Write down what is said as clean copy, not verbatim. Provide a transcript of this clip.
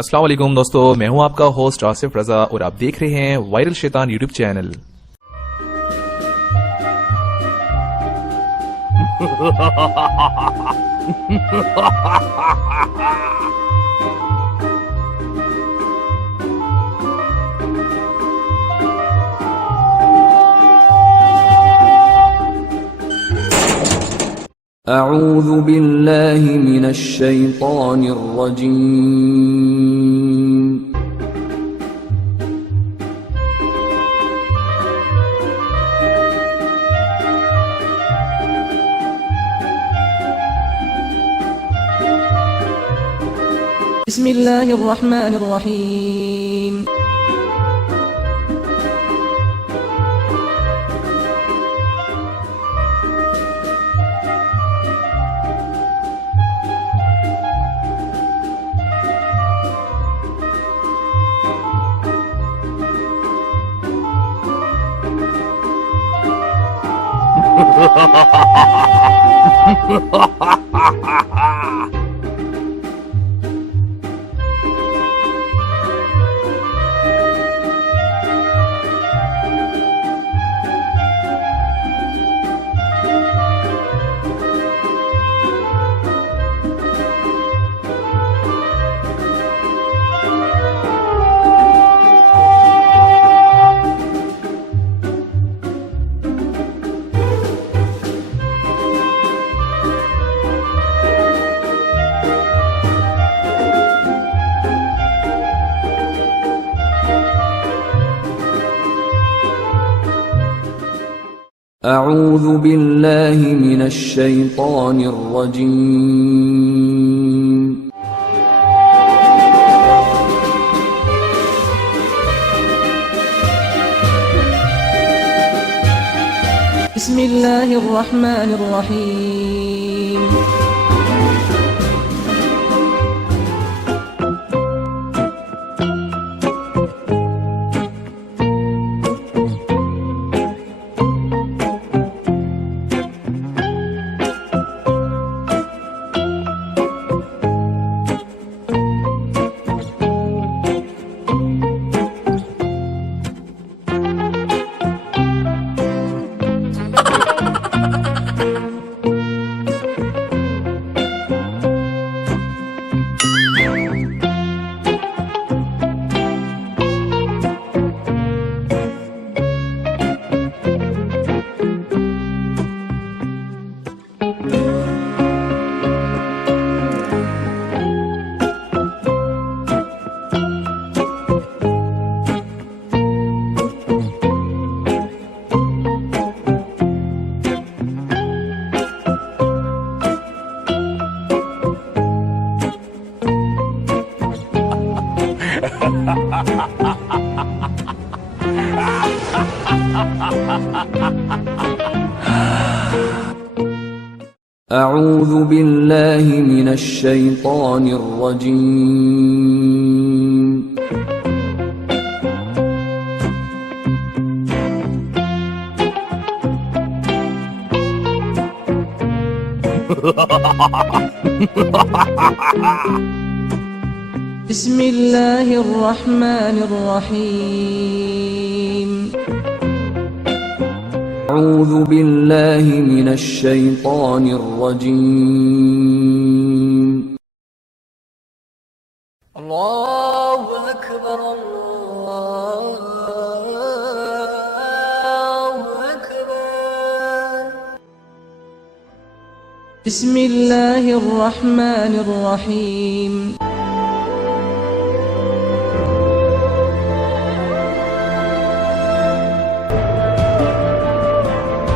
अस्सलाम वालेकुम दोस्तों, मैं हूं आपका होस्ट आसिफ रजा और आप देख रहे हैं वायरल शैतान यूट्यूब चैनल। أعوذ بالله من الشيطان الرجيم. بسم الله الرحمن الرحيم. أعوذ بالله من الشيطان الرجيم. بسم الله الرحمن الرحيم. أعوذ بالله من الشيطان الرجيم. بسم الله الرحمن الرحيم. أعوذ بالله من الشيطان الرجيم. الله أكبر الله أكبر. بسم الله الرحمن الرحيم.